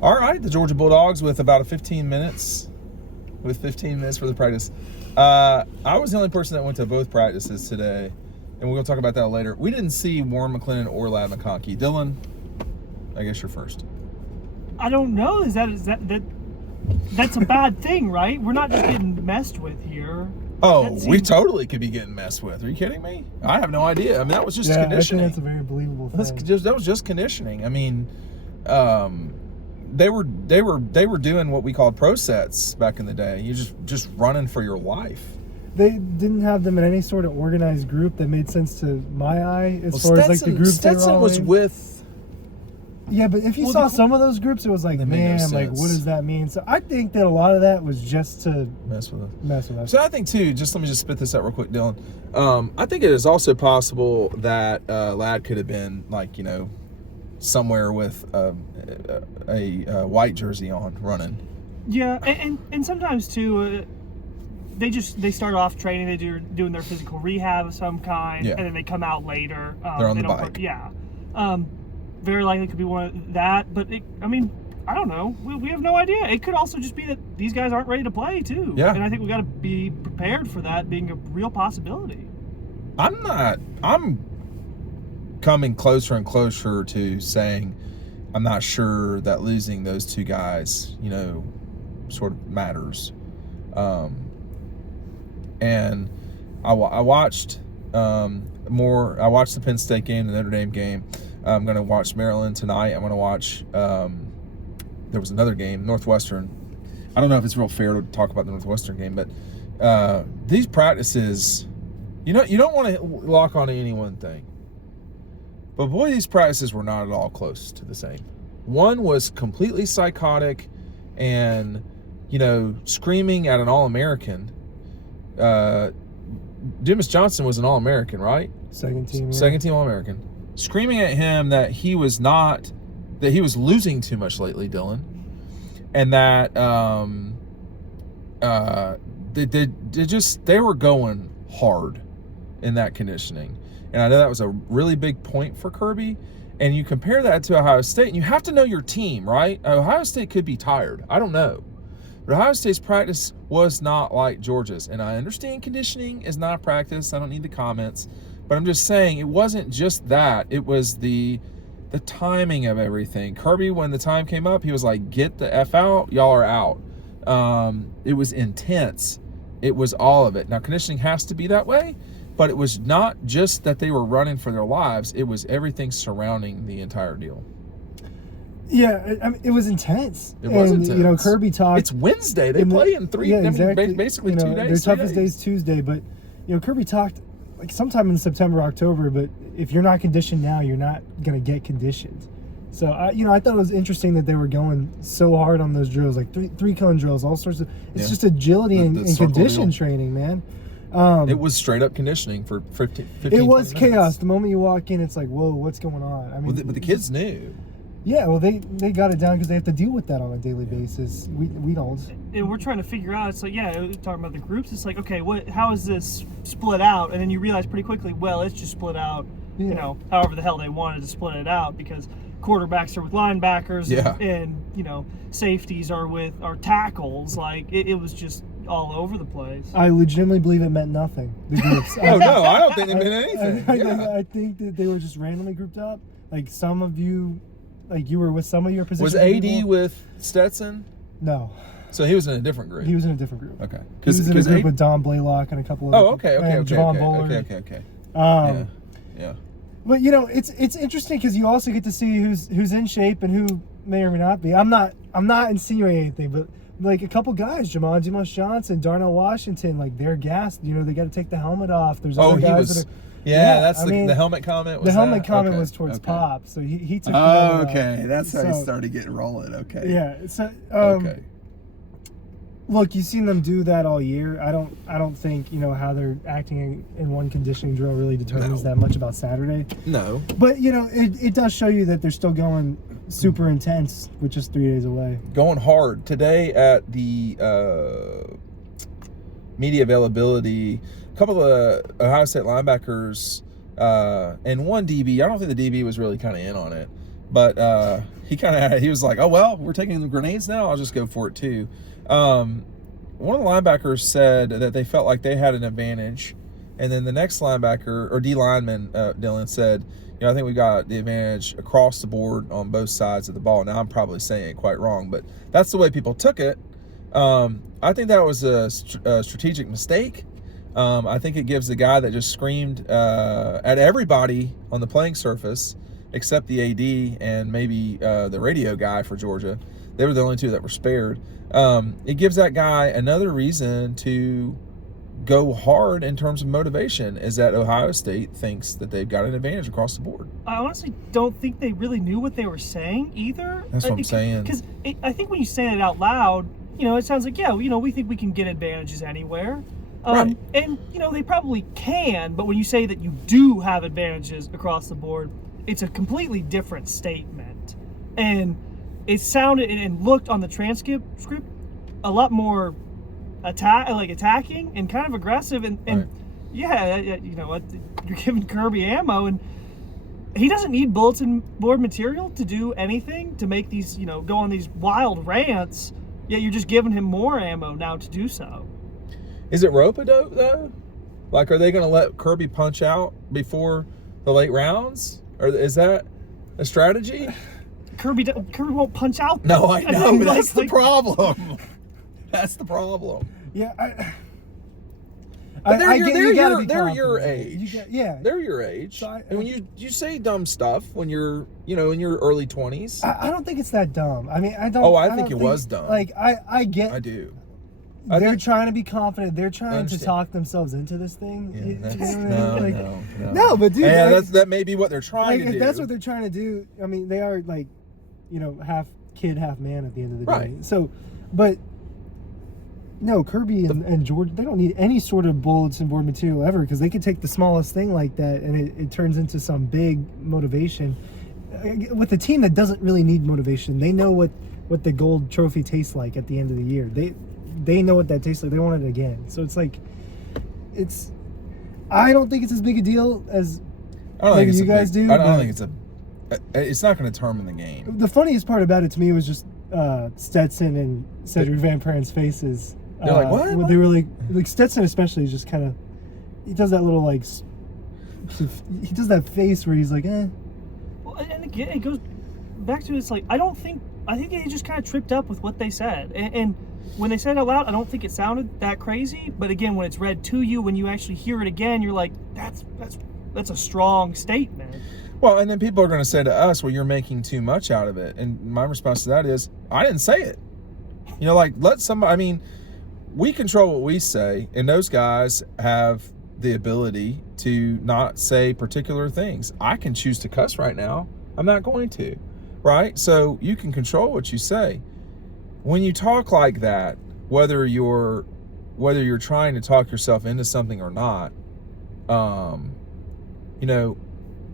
All right, the Georgia Bulldogs with about 15 minutes for the practice. I was the only person that went to both practices today, and we're going to talk about that later. We didn't see Warren McClendon or Ladd McConkey. Dylan, I guess you're first. I don't know. That's a bad thing, right? We're not just getting messed with here. Oh, we totally could be getting messed with. Are you kidding me? I have no idea. I mean, that was just conditioning. I think that's a very believable thing. That was just conditioning. I mean, they were doing what we called pro sets back in the day. You just running for your life. They didn't have them in any sort of organized group that made sense to my eye as far as like the group Stetson was with. Yeah, but if you saw some of those groups, it was like, man, like, what does that mean? So I think that a lot of that was just to mess with us. So I think, too, let me just spit this out real quick, Dylan. I think it is also possible that Ladd could have been, like, somewhere with a white jersey on running. Yeah, and sometimes, too, they start off training, they're doing their physical rehab of some kind, and then they come out later. They're on the bike. Very likely could be one of that, but I don't know. We have no idea. It could also just be that these guys aren't ready to play too. Yeah. And I think we got to be prepared for that being a real possibility. I'm coming closer and closer to saying I'm not sure that losing those two guys, sort of matters. And I watched more. I watched the Penn State game, the Notre Dame game. I'm going to watch Maryland tonight. I'm going to watch, there was another game, Northwestern. I don't know if it's real fair to talk about the Northwestern game, but these practices, you don't want to lock on any one thing. But boy, these practices were not at all close to the same. One was completely psychotic and, screaming at an All-American. Dumas Johnson was an All-American, right? Second team All-American. Screaming at him that he was losing too much lately, Dylan, and that they were going hard in that conditioning. And I know that was a really big point for Kirby. And you compare that to Ohio State, and you have to know your team, right? Ohio State could be tired. I don't know. But Ohio State's practice was not like Georgia's. And I understand conditioning is not a practice. I don't need the comments. But I'm just saying, it wasn't just that. It was the timing of everything. Kirby, when the time came up, he was like, get the F out, y'all are out. It was intense. It was all of it. Now, conditioning has to be that way, but it was not just that they were running for their lives. It was everything surrounding the entire deal. Yeah, it was intense. It was intense. Kirby talked. It's Wednesday. They play in three, exactly. Basically 2 days. Their toughest day is Tuesday, but, Kirby talked like sometime in September, October, but if you're not conditioned now, you're not going to get conditioned. So, I thought it was interesting that they were going so hard on those drills, like three-cone drills, all sorts of, it's just agility and condition training, man. It was straight up conditioning for 15 it was chaos. Minutes. The moment you walk in, it's like, whoa, what's going on? I mean, but the kids knew. Yeah, well, they got it down because they have to deal with that on a daily basis. We don't. And we're trying to figure out. It's like, talking about the groups. It's like, okay, how is this split out? And then you realize pretty quickly, well, it's just split out. However the hell they wanted to split it out, because quarterbacks are with linebackers, and safeties are with tackles. Like it was just all over the place. I legitimately believe it meant nothing. The groups. No, I don't think it meant anything. I think that they were just randomly grouped up. Like some of you. Like you were with some of your position. Was AD with Stetson? No. So he was in a different group. He was in a different group. Okay. He was in a group with Don Blaylock and a couple of. Oh, okay. Okay. Yeah. But it's interesting because you also get to see who's in shape and who may or may not be. I'm not insinuating anything, but like a couple guys, Jamon Dumas Johnson, Darnell Washington, like they're gassed. They got to take the helmet off. There's other guys that are. Yeah, that's the helmet comment. The helmet comment was towards Pop, so he took. Oh, okay, that's how he started getting rolling. Okay. Yeah. So. Okay. Look, you've seen them do that all year. I don't think how they're acting in one conditioning drill really determines that much about Saturday. No. But it does show you that they're still going super intense with just 3 days away. Going hard today at the media availability. A couple of Ohio State linebackers and one DB. I don't think the DB was really kind of in on it. But he was like, oh, well, we're taking the grenades now. I'll just go for it too. One of the linebackers said that they felt like they had an advantage. And then the next linebacker, or D lineman, Dylan, said, I think we got the advantage across the board on both sides of the ball. Now, I'm probably saying it quite wrong, but that's the way people took it. I think that was a strategic mistake. I think it gives the guy that just screamed at everybody on the playing surface, except the AD and maybe the radio guy for Georgia. They were the only two that were spared. It gives that guy another reason to go hard in terms of motivation, is that Ohio State thinks that they've got an advantage across the board. I honestly don't think they really knew what they were saying either. That's what I'm saying. Because I think when you say it out loud, it sounds like, we think we can get advantages anywhere. Right. And, they probably can, but when you say that you do have advantages across the board, it's a completely different statement. And it sounded and looked on the transcript a lot more attacking and kind of aggressive. And right. You're giving Kirby ammo, and he doesn't need bulletin board material to do anything, to make these, go on these wild rants, yet you're just giving him more ammo now to do so. Is it rope-a-dope, though? Like, are they going to let Kirby punch out before the late rounds? Or is that a strategy? Kirby won't punch out. No, I know. mean, that's the problem. That's the problem. Yeah, But they're your confident. age. Yeah, They're your age. So and when you say dumb stuff when you're, in your early 20s. I don't think it's that dumb. I mean, I don't. Oh, I think it was dumb. Like, I get. I do. They're trying to be confident. They're trying to talk themself into this thing. Yeah, no, but dude, yeah, that may be what they're trying to do. If that's what they're trying to do, I mean, they are like, half kid, half man at the end of the day. Right. So, but no, Kirby and George, they don't need any sort of bulletin board material ever, because they could take the smallest thing like that and it turns into some big motivation. With a team that doesn't really need motivation, they know what the gold trophy tastes like at the end of the year. They know what that tastes like. They want it again. So it's like, I don't think it's as big a deal as maybe you guys do. I don't think it's not going to determine the game. The funniest part about it to me was just Stetson and Cedric Van Pran's faces. They're like, what? When they were like Stetson especially just kind of, he does that little he does that face where he's like, eh. Well, and again, it goes back to, it's like, I think they just kind of tripped up with what they said. And when they said it out loud, I don't think it sounded that crazy. But again, when it's read to you, when you actually hear it again, you're like, that's a strong statement. Well, and then people are going to say to us, well, you're making too much out of it. And my response to that is, I didn't say it. Let somebody, I mean, we control what we say, and those guys have the ability to not say particular things. I can choose to cuss right now. I'm not going to, right? So you can control what you say. When you talk like that, whether you're trying to talk yourself into something or not,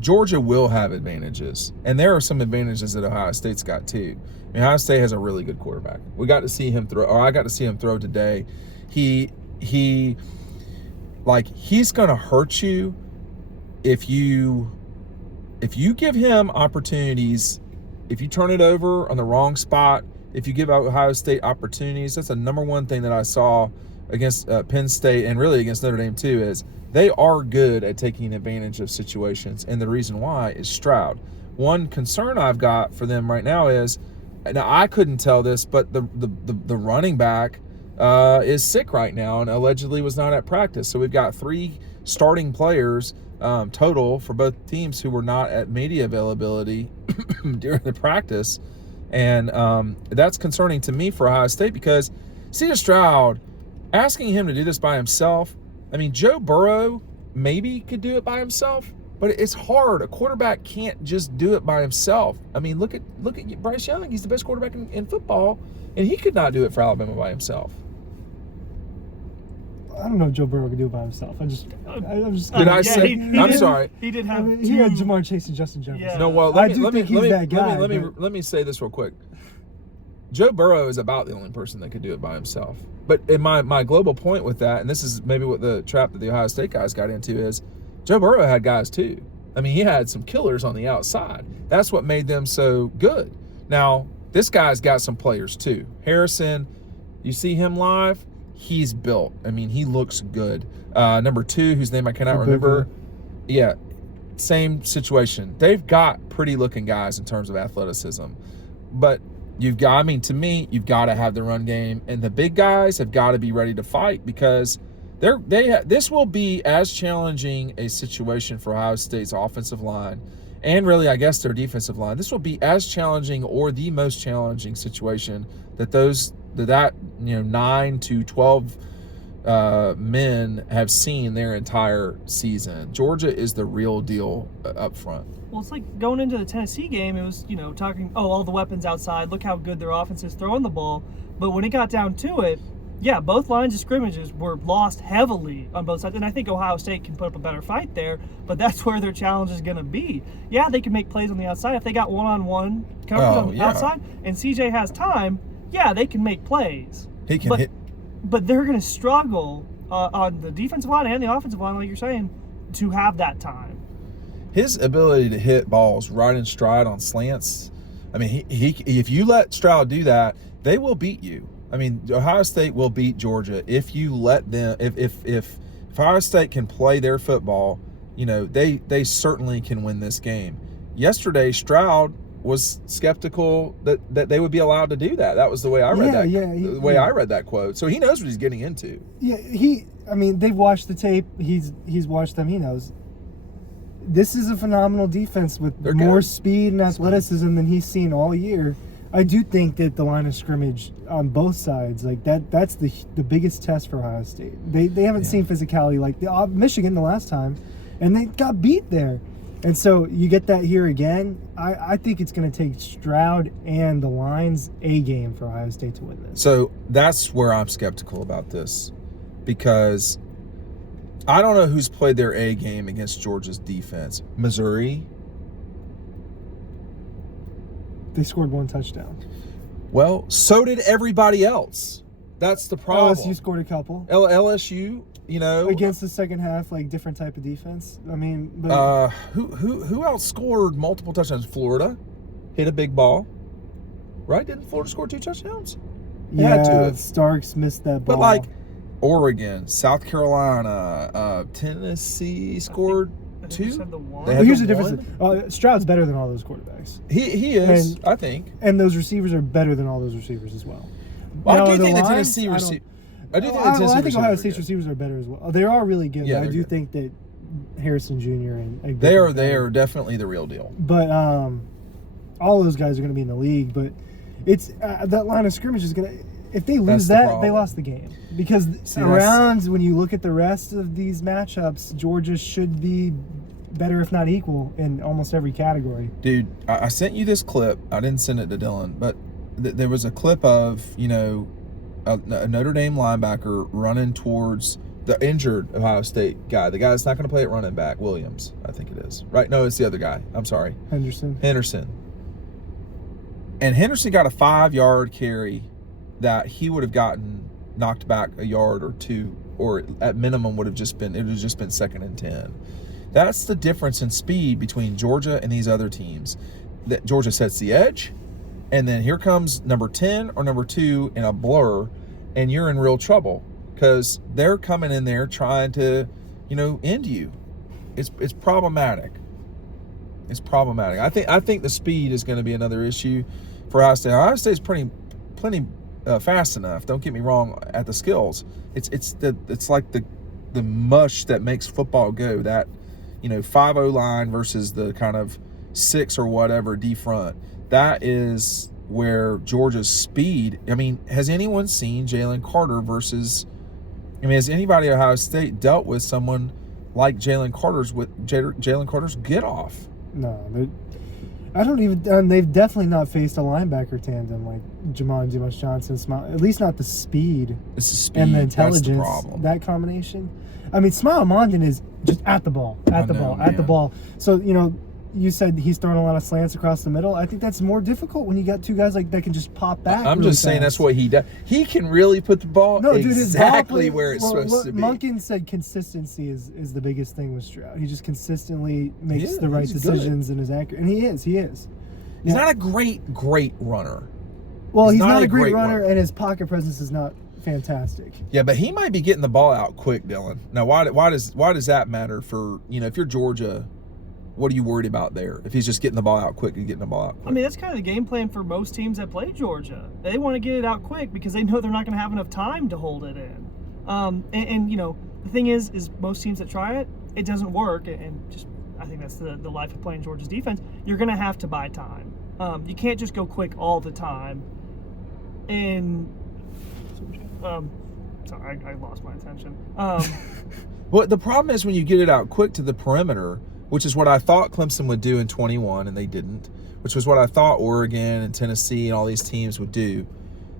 Georgia will have advantages, and there are some advantages that Ohio State's got too. I mean, Ohio State has a really good quarterback. We got to see him throw, or I got to see him throw today. He's going to hurt you if you give him opportunities, if you turn it over on the wrong spot, if you give Ohio State opportunities. That's the number one thing that I saw against Penn State, and really against Notre Dame too, is they are good at taking advantage of situations, and the reason why is Stroud. One concern I've got for them right now is, now I couldn't tell this, but the running back is sick right now and allegedly was not at practice. So we've got 3 starting players total for both teams who were not at media availability during the practice. And that's concerning to me for Ohio State, because C.J. Stroud, asking him to do this by himself, I mean, Joe Burrow maybe could do it by himself, but it's hard. A quarterback can't just do it by himself. I mean, look at Bryce Young. He's the best quarterback in football, and he could not do it for Alabama by himself. I don't know if Joe Burrow could do it by himself. I'm just. Did I say? I'm sorry. He did have. He had Jamar Chase and Justin Jefferson. Yeah. No, well, I do think he's that guy. Let me say this real quick. Joe Burrow is about the only person that could do it by himself. But in my global point with that, and this is maybe what the trap that the Ohio State guys got into, is Joe Burrow had guys too. I mean, he had some killers on the outside. That's what made them so good. Now, this guy's got some players too. Harrison, you see him live, he's built. I mean, he looks good. Number 2, whose name I cannot remember. Yeah, same situation. They've got pretty looking guys in terms of athleticism. But to me, you've got to have the run game. And the big guys have got to be ready to fight, because this will be as challenging a situation for Ohio State's offensive line, and really, I guess, their defensive line. This will be as challenging, or the most challenging situation that 9 to 12 men have seen their entire season. Georgia is the real deal up front. Well, it's like going into the Tennessee game, it was, talking, all the weapons outside, look how good their offense is throwing the ball. But when it got down to it, yeah, both lines of scrimmages were lost heavily on both sides. And I think Ohio State can put up a better fight there, but that's where their challenge is going to be. Yeah, they can make plays on the outside. If they got one-on-one coverage on the outside and CJ has time, yeah, they can make plays. He can hit. But they're going to struggle on the defensive line and the offensive line, like you're saying, to have that time. His ability to hit balls right in stride on slants, I mean, he if you let Stroud do that, they will beat you. I mean, Ohio State will beat Georgia if you let them. If Ohio State can play their football, they certainly can win this game. Yesterday, Stroud was skeptical that they would be allowed to do that. That was the way I read I read that quote. So he knows what he's getting into. Yeah, they've watched the tape. He's watched them. He knows. This is a phenomenal defense with more speed and athleticism than he's seen all year. I do think that the line of scrimmage on both sides, like that's the biggest test for Ohio State. They haven't seen physicality like Michigan the last time, and they got beat there. And so you get that here again. I think it's going to take Stroud and the line's A game for Ohio State to win this. So that's where I'm skeptical about this, because I don't know who's played their A game against Georgia's defense. Missouri. They scored 1 touchdown. Well, so did everybody else. That's the problem. LSU scored a couple. LSU, against the second half, like different type of defense. I mean, but who else scored multiple touchdowns? Florida hit a big ball, right? Didn't Florida score 2 touchdowns? Starks missed that ball. But like Oregon, South Carolina, Tennessee scored 2. Here's the difference. Stroud's better than all those quarterbacks. He is, I think. And those receivers are better than all those receivers as well. Well, I do think the Tennessee receivers. I think Ohio State's receivers are better as well. They are really good. Yeah, I do think that Harrison Jr. and they are definitely the real deal. But all those guys are going to be in the league. But it's that line of scrimmage is going to. If they lose that, they lost the game. Because when you look at the rest of these matchups, Georgia should be better, if not equal, in almost every category. Dude, I sent you this clip. I didn't send it to Dylan, but there was a clip of, a Notre Dame linebacker running towards the injured Ohio State guy. The guy that's not going to play at running back, Williams, I think it is. Right? No, it's the other guy. I'm sorry. Henderson. And Henderson got a 5-yard carry that he would have gotten knocked back a yard or 2, or at minimum would have just been 2nd and 10. That's the difference in speed between Georgia and these other teams. That Georgia sets the edge, and then here comes number 10 or number 2 in a blur, and you're in real trouble because they're coming in there trying to, end you. It's problematic. It's problematic. I think the speed is going to be another issue for Ohio State. Ohio State's plenty fast enough. Don't get me wrong at the skills. It's like the mush that makes football go. That 5-0 line versus the kind of 6 or whatever D front. That is where Georgia's speed. I mean, has anyone seen Jalen Carter versus? Has anybody at Ohio State dealt with someone like Jalen Carter's get off? No, I don't even. They've definitely not faced a linebacker tandem like Jamon Dumas Johnson, At least not the speed. It's the speed and the intelligence. That's the problem. That combination. I mean, Smile Mondon is just at the ball. So you said he's throwing a lot of slants across the middle. I think that's more difficult when you got two guys like that can just pop back. I'm really just saying fast. that's what he does. He can really put the ball exactly where it's supposed to be. Monken said consistency is the biggest thing with Stroud. He just consistently makes the right he's decisions good. and is accurate. And he is. He's not a great runner. Well, he's not a great runner, and his pocket presence is not fantastic. Yeah, but he might be getting the ball out quick, Dylan. Now, why does that matter for, if you're Georgia, what are you worried about there? If he's just getting the ball out quick and getting the ball out quick. I mean, that's kind of the game plan for most teams that play Georgia. They want to get it out quick because they know they're not going to have enough time to hold it in. The thing is most teams that try it, it doesn't work. And just, I think that's the life of playing Georgia's defense. You're going to have to buy time. You can't just go quick all the time. And sorry, I lost my attention. Well, the problem is when you get it out quick to the perimeter, which is what I thought Clemson would do in 21, and they didn't, which was what I thought Oregon and Tennessee and all these teams would do.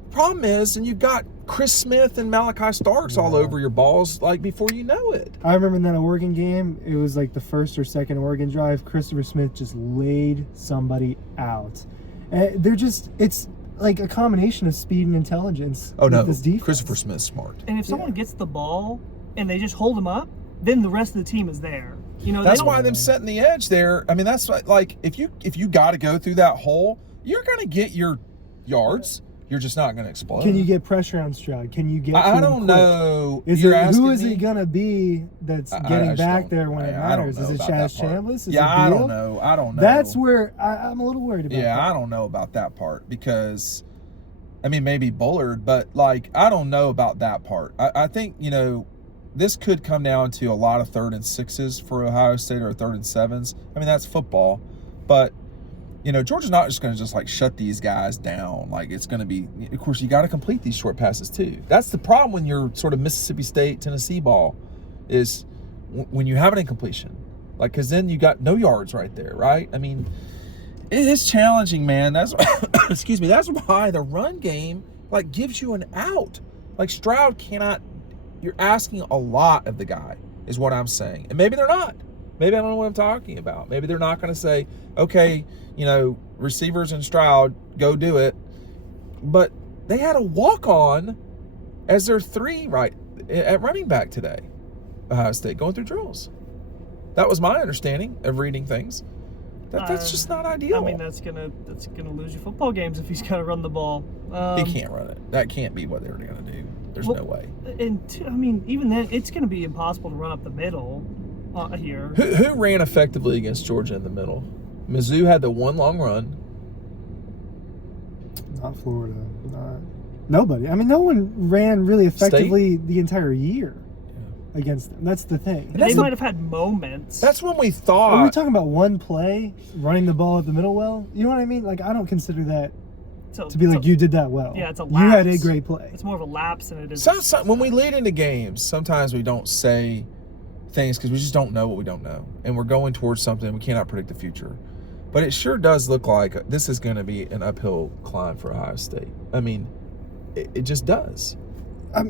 The problem is, and you've got Chris Smith and Malachi Starks all over your balls like before you know it. I remember in that Oregon game, it was like the first or second Oregon drive, Christopher Smith just laid somebody out. And it's like a combination of speed and intelligence. Oh, no. This defense. Christopher Smith's smart. And if someone gets the ball and they just hold them up, then the rest of the team is there. That's why them setting the edge there. I mean, that's like if you got to go through that hole, you're going to get your yards. You're just not going to explode. Can you get pressure on Stroud? Can you get? I don't know. Who is he going to be that's getting back there when it matters? Is it Chaz Chambliss? I don't know. That's where I'm a little worried about. Yeah, I don't know about that part because, I mean, maybe Bullard, but I don't know about that part. I think this could come down to a lot of 3rd and 6s for Ohio State or 3rd and 7s. I mean, that's football. But, Georgia's not just going to shut these guys down. It's going to be, of course, you got to complete these short passes too. That's the problem when you're sort of Mississippi State, Tennessee ball is when you have an incompletion. Because then you got no yards right there, right? I mean, it is challenging, man. That's, excuse me, that's why the run game, gives you an out. Stroud cannot. You're asking a lot of the guy, is what I'm saying. And maybe they're not. Maybe I don't know what I'm talking about. Maybe they're not going to say, okay, receivers and Stroud, go do it. But they had a walk-on as their 3 right at running back today, Ohio State, going through drills. That was my understanding of reading things. That's just not ideal. I mean, that's gonna lose you football games if he's got to run the ball. He can't run it. That can't be what they're going to do. There's no way. And I mean, even then, it's going to be impossible to run up the middle here. Who ran effectively against Georgia in the middle? Mizzou had the one long run. Not Florida. Nobody. I mean, no one ran really effectively the entire year against them. That's the thing. They might have had moments. That's when we thought. Are we talking about one play, running the ball up the middle well? You know what I mean? I don't consider that to be you did that well. Yeah, it's a lapse. You had a great play. It's more of a lapse than it is. When we lead into games, sometimes we don't say things because we just don't know what we don't know. And we're going towards something we cannot predict the future. But it sure does look like this is going to be an uphill climb for Ohio State. I mean, it just does. I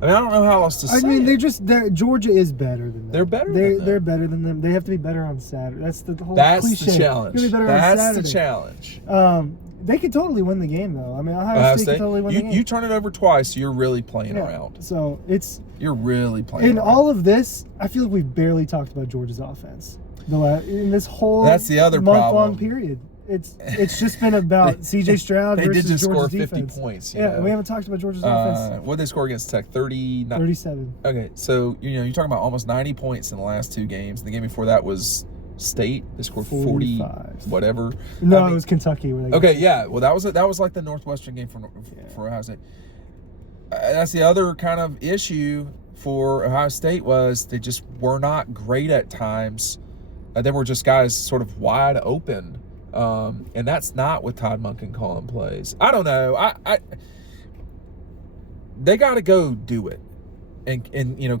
don't know how else to say it. Georgia is better than them. They're better than them. They're better than them. They have to be better on Saturday. That's the whole cliche. That's the challenge. Be better That's on the challenge. They could totally win the game, though. I mean, Ohio State could totally win the game. You turn it over twice, you're really playing around. So you're really playing in around. all of this, I feel like we've barely talked about Georgia's offense. In this whole That's the other month-long period. It's just been about C.J. Stroud versus did just Georgia's score 50 defense. points. Yeah, we haven't talked about Georgia's offense. What did they score against Tech? 37. Okay, so you're talking about almost 90 points in the last 2 games. The game before that was State. They scored 40, whatever. No, it was Kentucky. Well, that was like the Northwestern game for Ohio State. That's the other kind of issue for Ohio State was they just were not great at times. They were just guys sort of wide open. And that's not what Todd Monken calling plays. I don't know. They got to go do it. And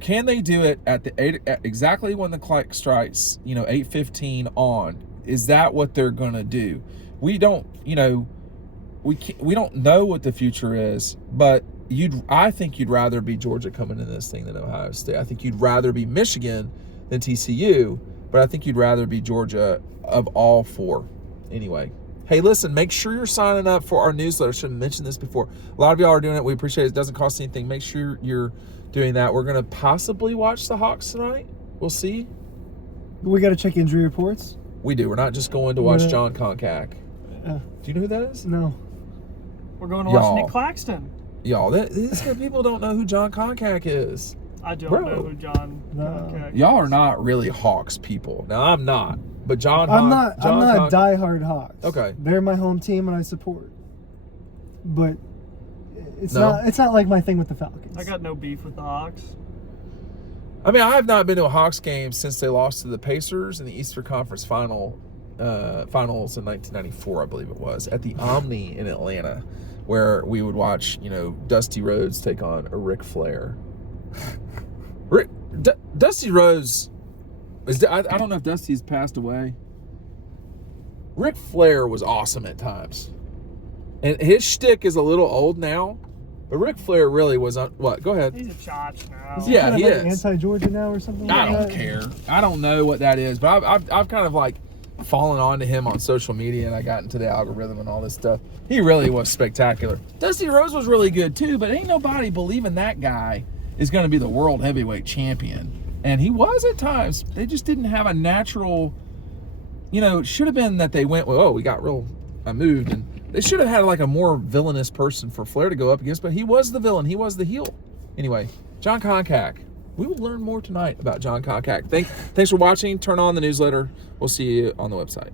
can they do it at exactly when the clock strikes, 8:15 on? Is that what they're going to do? We don't, we don't know what the future is, but I think you'd rather be Georgia coming into this thing than Ohio State. I think you'd rather be Michigan than TCU. But but I think you'd rather be Georgia of all 4. Anyway. Hey, listen, make sure you're signing up for our newsletter. I should have mentioned this before. A lot of y'all are doing it. We appreciate it. It doesn't cost anything. Make sure you're doing that. We're going to possibly watch the Hawks tonight. We'll see. We got to check injury reports. We do. We're not just going to watch John Koncak. Do you know who that is? No. We're going to watch Nick Claxton. Y'all, these people don't know who John Koncak is. I don't know who John Koncak is. Y'all are not really Hawks people. Now, I'm not. But I'm not diehard Hawks. Okay. They're my home team and I support. But it's not like my thing with the Falcons. I got no beef with the Hawks. I mean, I have not been to a Hawks game since they lost to the Pacers in the Eastern Conference finals in 1994, I believe it was, at the Omni in Atlanta, where we would watch, Dusty Rhodes take on a Ric Flair. Dusty Rhodes I don't know if Dusty's passed away. Ric Flair was awesome at times. And his shtick is a little old now, but Ric Flair really was what? Go ahead. He's a chotch now. Yeah, he is. Anti-Georgia now or something I don't care. I don't know what that is, but I've kind of fallen on to him on social media, and I got into the algorithm and all this stuff. He really was spectacular. Dusty Rhodes was really good too, but ain't nobody believing that guy is going to be the world heavyweight champion. And he was at times. They just didn't have a natural, it should have been that they went, we got moved. And they should have had a more villainous person for Flair to go up against, but he was the villain. He was the heel. Anyway, John Koncak. We will learn more tonight about John Koncak. Thanks for watching. Turn on the newsletter. We'll see you on the website.